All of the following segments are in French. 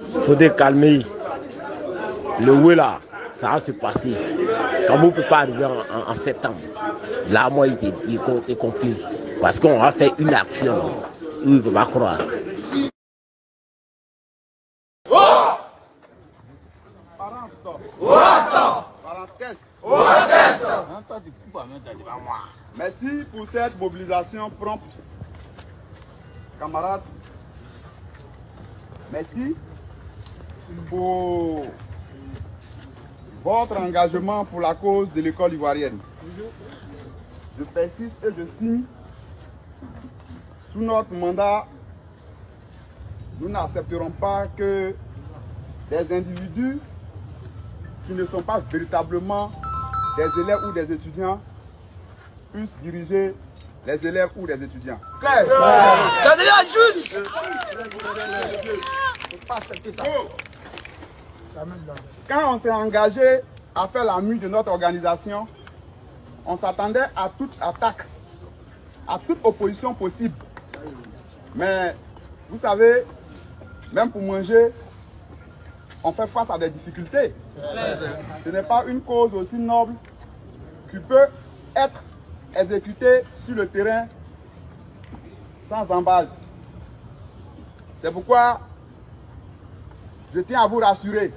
Il faudrait calmer. Le oui là, ça va se passer. Quand vous ne pouvez pas arriver en septembre, là, moi, il est compris. Parce qu'on va faire une action. Il ne peut pas croire. Merci pour cette mobilisation prompte, camarades. Merci pour votre engagement pour la cause de l'école ivoirienne. Je persiste et je signe. Sous notre mandat, nous n'accepterons pas que des individus qui ne sont pas véritablement des élèves ou des étudiants puissent diriger les élèves ou les étudiants. Claire. C'est déjà juste. Quand on s'est engagé à faire la mue de notre organisation, on s'attendait à toute attaque, à toute opposition possible. Mais vous savez, même pour manger, on fait face à des difficultés. Ce n'est pas une cause aussi noble qui peut être exécutée sur le terrain sans embâche. C'est pourquoi je tiens à vous rassurer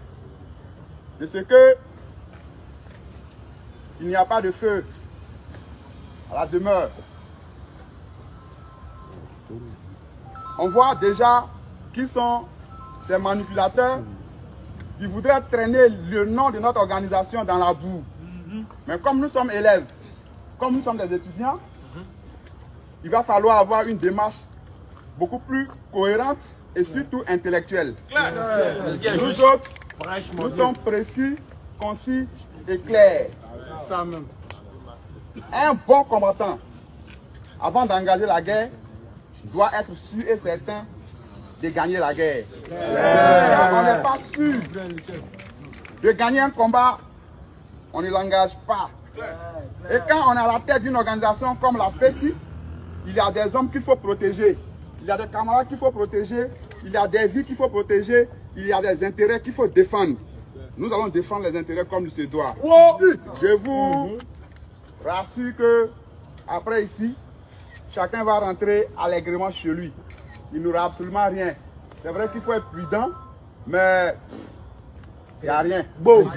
de ce que il n'y a pas de feu à la demeure. On voit déjà qui sont ces manipulateurs qui voudraient traîner le nom de notre organisation dans la boue. Mais comme nous sommes élèves, comme nous sommes des étudiants, il va falloir avoir une démarche beaucoup plus cohérente et surtout intellectuelle. Nous autres, nous sommes précis, concis et clairs. Un bon combattant, avant d'engager la guerre, doit être sûr et certain de gagner la guerre. On n'est pas sûr de gagner un combat, on ne l'engage pas. Et quand on est à la tête d'une organisation comme la FESI, il y a des hommes qu'il faut protéger, il y a des camarades qu'il faut protéger, il y a des vies qu'il faut protéger, il y a des intérêts qu'il faut défendre. Nous allons défendre les intérêts comme il se doit. Je vous rassure que après ici, chacun va rentrer allègrement chez lui. Il n'aura absolument rien. C'est vrai qu'il faut être prudent, mais il n'y a rien. Bon.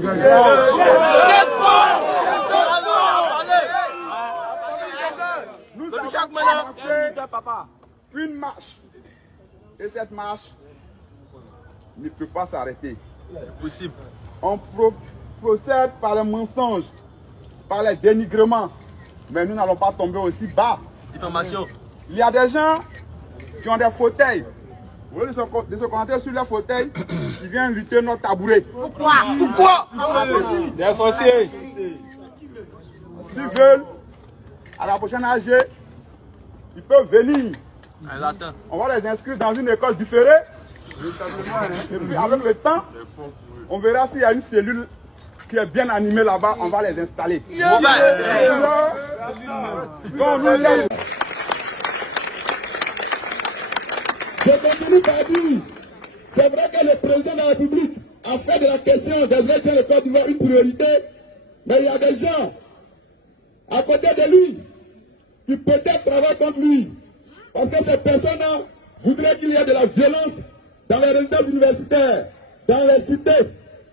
Nous avons commencé une marche. Et cette marche ne peut pas s'arrêter. Possible. On procède par le mensonge, par les dénigrements. Mais nous n'allons pas tomber aussi bas. Diffamation. Il y a des gens qui ont des fauteuils. Au lieu de se commenter sur leur fauteuil, ils viennent lutter notre tabouret. Pourquoi? Pourquoi? Des sorciers. S'ils veulent, à la prochaine AG, ils peuvent venir. On va les inscrire dans une école différée. Et puis avec le temps, on verra s'il y a une cellule qui est bien animée là-bas, on va les installer. Quand nous laisse. Je continue par dire, c'est vrai que le président de la République a fait de la question des élections de Côte d'Ivoire une priorité, mais il y a des gens à côté de lui qui peut-être travaillent contre lui. Parce que ces personnes-là voudraient qu'il y ait de la violence dans les résidences universitaires, dans les cités,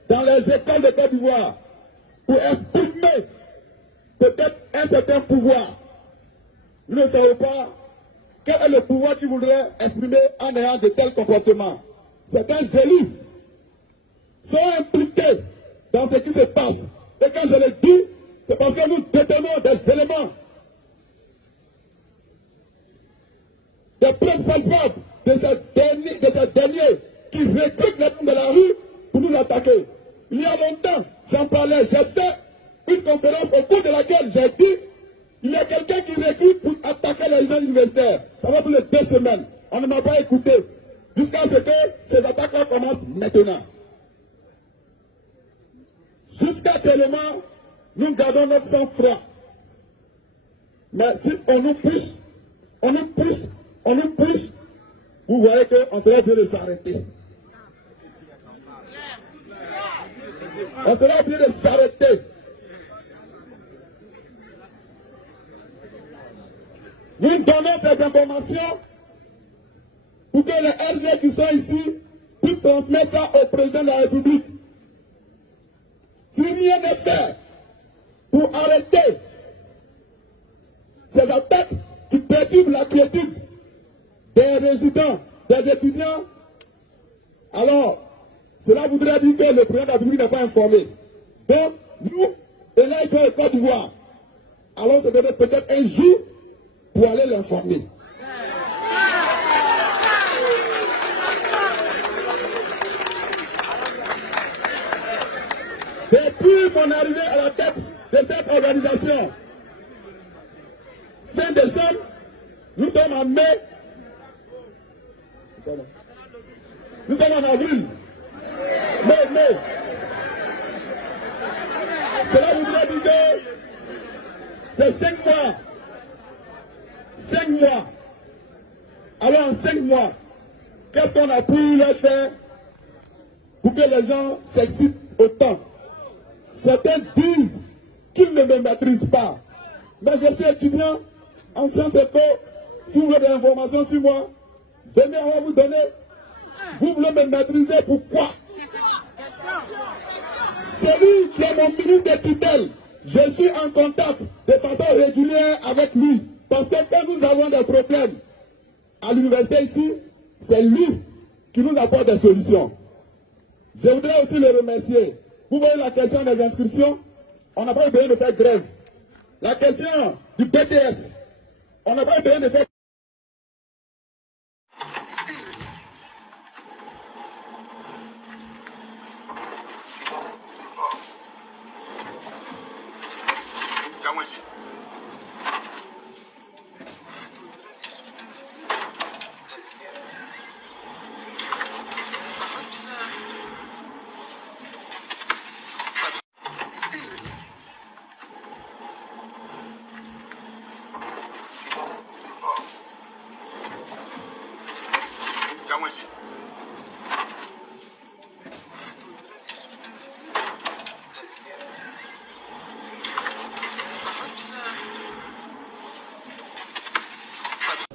dans les écoles de Côte d'Ivoire, pour exprimer peut-être un certain pouvoir. Nous ne savons pas quel est le pouvoir qu'ils voudraient exprimer en ayant de tels comportements. Certains élus sont impliqués dans ce qui se passe. Et quand je le dis, c'est parce que nous détenons des éléments, des preuves palpables de ces derniers qui recrutent les gens de la rue pour nous attaquer. Il y a longtemps, j'en parlais, j'ai fait une conférence au cours de laquelle j'ai dit il y a quelqu'un qui recrute pour attaquer les gens universitaires. Ça va pour les 2 semaines. On ne m'a pas écouté. Jusqu'à ce que ces attaques-là commencent maintenant. Jusqu'à tellement, nous gardons notre sang-froid. Mais si on nous pousse, vous voyez qu'on serait bien de s'arrêter. on sera obligé de s'arrêter. Nous donnons ces informations pour que les RG qui sont ici puissent transmettre ça au président de la République. Si rien n'est fait pour arrêter ces attaques qui perturbent la quiétude des résidents, des étudiants, alors cela voudrait dire que le président de la République n'est pas informé. Donc, nous, et là, il doit Côte d'Ivoire. Alors, c'est peut-être un jour pour aller l'informer. Depuis mon arrivée à la tête de cette organisation, fin décembre, nous sommes en mai, nous sommes en avril, mai. Cela voudrait dire que c'est 5 mois. 5 mois. Alors en 5 mois, qu'est-ce qu'on a pu leur faire pour que les gens s'excitent autant? Certains disent qu'ils ne me maîtrisent pas. Mais je suis étudiant en sciences éco. Si vous voulez des informations sur moi, venez, on va vous donner. Vous voulez me maîtriser, pourquoi? Celui qui est mon ministre de tutelle, je suis en contact de façon régulière avec lui. Parce que quand nous avons des problèmes à l'université ici, c'est lui qui nous apporte des solutions. Je voudrais aussi le remercier. Vous voyez la question des inscriptions, on n'a pas besoin de faire grève. La question du BTS, on n'a pas besoin de faire.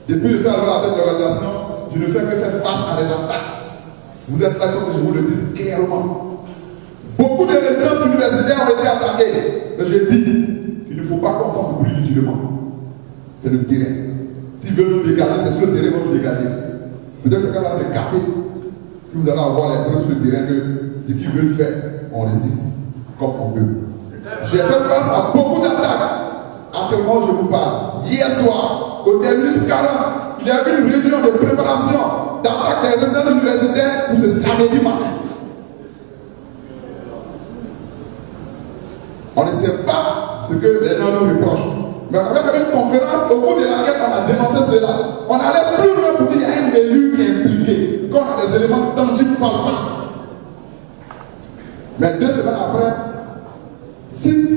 Depuis que je suis arrivé à la tête de l'organisation, je ne fais que faire face à des attaques. Vous êtes là, il faut que je vous le dise clairement. Beaucoup de résidences universitaires ont été attaquées. Mais je dis qu'il ne faut pas qu'on fasse bruit inutilement. C'est le terrain. S'ils veulent nous dégager, c'est sur le terrain qu'ils vont nous dégager. Peut-être que c'est quand on va s'écarter que vous allez avoir les preuves sur le terrain que ce qu'ils veulent faire, on résiste comme on peut. J'ai fait face à beaucoup d'attaques. Actuellement, je vous parle. Hier soir, au terminus 40, il y a eu une réunion de préparation d'attaque des résidents universitaires pour ce samedi matin. On ne sait pas ce que les gens nous reprochent. Mais on a fait une conférence au cours de laquelle on a dénoncé cela. On allait plus loin pour dire qu'il y a un élu qui est impliqué, qu'on a des éléments tangibles palpables. Mais 2 semaines après,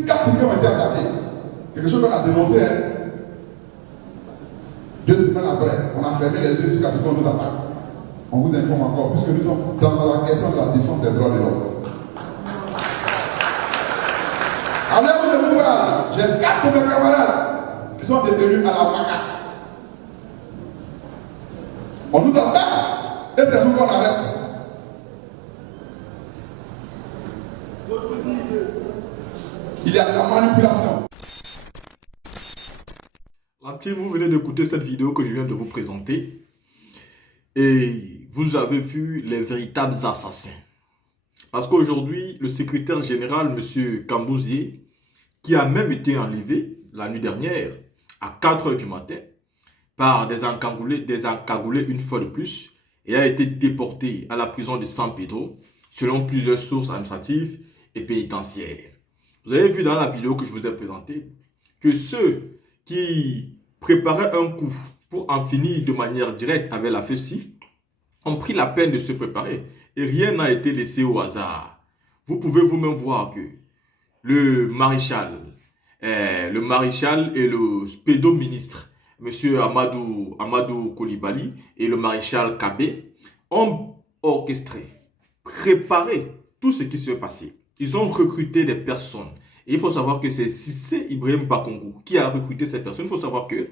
4 idées ont été attaquées. Quelque chose qu'on a dénoncé. 2 semaines après, on a fermé les yeux jusqu'à ce qu'on nous attaque. On vous informe encore, puisque nous sommes dans la question de la défense des droits de l'homme. Alors, je vous parle, j'ai 4 de mes camarades qui sont détenus à la MACA. On nous attaque et c'est nous qu'on arrête. Il y a de la manipulation. La team, vous venez d'écouter cette vidéo que je viens de vous présenter. Et vous avez vu les véritables assassins. Parce qu'aujourd'hui, le secrétaire général, M. Kambouzié, qui a même été enlevé la nuit dernière à 4 h du matin par des encagoulés une fois de plus et a été déporté à la prison de San Pedro selon plusieurs sources administratives et pénitentiaires. Vous avez vu dans la vidéo que je vous ai présentée que ceux qui préparaient un coup pour en finir de manière directe avec la FECI ont pris la peine de se préparer et rien n'a été laissé au hasard. Vous pouvez vous-même voir que le maréchal et le pédo-ministre, M. Amadou Coulibaly et le maréchal Kabé ont orchestré, préparé tout ce qui s'est passé. ils ont recruté des personnes. Et il faut savoir que c'est Cissé Ibrahim Bakongou qui a recruté ces personnes. Il faut savoir que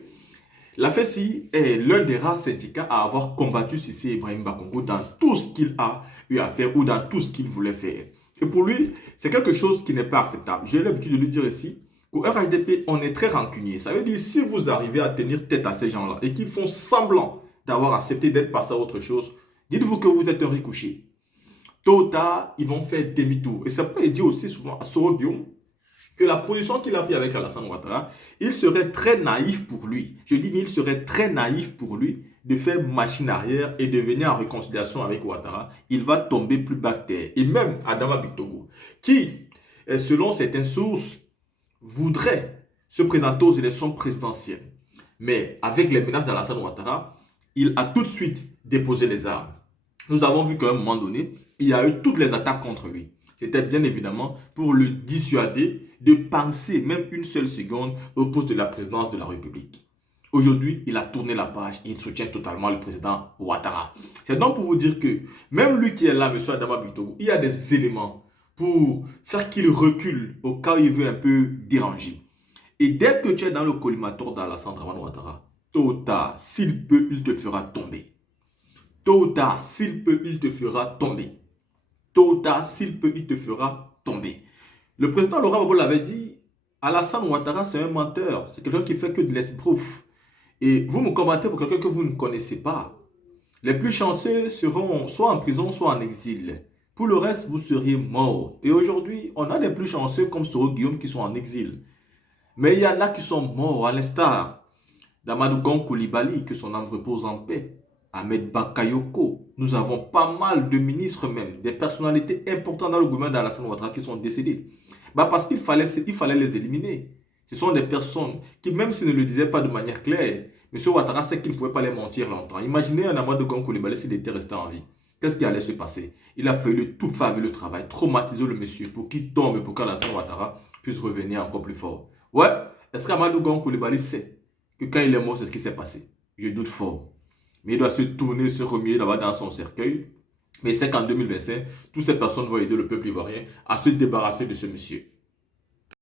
la FESI est l'un des rares syndicats à avoir combattu Cissé Ibrahim Bakongou dans tout ce qu'il a eu à faire ou dans tout ce qu'il voulait faire. Et pour lui, c'est quelque chose qui n'est pas acceptable. J'ai l'habitude de lui dire ici qu'au RHDP, on est très rancunier. Ça veut dire si vous arrivez à tenir tête à ces gens-là et qu'ils font semblant d'avoir accepté d'être passé à autre chose, dites-vous que vous êtes un ricochet. Tôt ou tard, ils vont faire demi-tour. Et ça peut dire aussi souvent à Soro Guillaume que la position qu'il a prise avec Alassane Ouattara, il serait très naïf pour lui. Je dis, mais il serait très naïf pour lui de faire machine arrière et de venir en réconciliation avec Ouattara. Il va tomber plus bas que terre. Et même Adama Bitogo, qui, selon certaines sources, voudrait se présenter aux élections présidentielles. Mais avec les menaces d'Alassane Ouattara, il a tout de suite déposé les armes. Nous avons vu qu'à un moment donné, il y a eu toutes les attaques contre lui. C'était bien évidemment pour le dissuader de penser même une seule seconde au poste de la présidence de la République. Aujourd'hui, il a tourné la page et il soutient totalement le président Ouattara. C'est donc pour vous dire que même lui qui est là, M. Adama Bitogo, il y a des éléments pour faire qu'il recule au cas où il veut un peu déranger. Et dès que tu es dans le collimateur d'Alassane Ouattara, tôt ou tard, s'il peut, il te fera tomber. Tôt ou tard, s'il peut, il te fera tomber. Tôt ou tard, s'il peut, il te fera tomber. Le président Laurent Gbagbo l'avait dit, Alassane Ouattara, c'est un menteur. C'est quelqu'un qui fait que de l'esbrouf. Et vous me combattez pour quelqu'un que vous ne connaissez pas. Les plus chanceux seront soit en prison, soit en exil. Pour le reste, vous seriez morts. Et aujourd'hui, on a des plus chanceux comme Soro Guillaume qui sont en exil. Mais il y en a qui sont morts, à l'instar d'Amadou Gon Coulibaly, que son âme repose en paix. Ahmed Bakayoko. Nous avons pas mal de ministres même, des personnalités importantes dans le gouvernement d'Alassane Ouattara qui sont décédés. Parce qu'il fallait les éliminer. Ce sont des personnes qui, même s'ils ne le disaient pas de manière claire, M. Ouattara sait qu'il ne pouvait pas les mentir longtemps. Imaginez un Amadou Gon Coulibaly s'il était resté en vie. Qu'est-ce qui allait se passer? Il a fallu tout faire avec le travail, traumatiser le monsieur pour qu'il tombe, pour qu'Alassane Ouattara puisse revenir encore plus fort. Ouais, est-ce qu'Amadou Gon Coulibaly sait que quand il est mort, c'est ce qui s'est passé? Je doute fort. Mais il doit se tourner, se remuer là-bas dans son cercueil. Mais c'est qu'en 2025, toutes ces personnes vont aider le peuple ivoirien à se débarrasser de ce monsieur.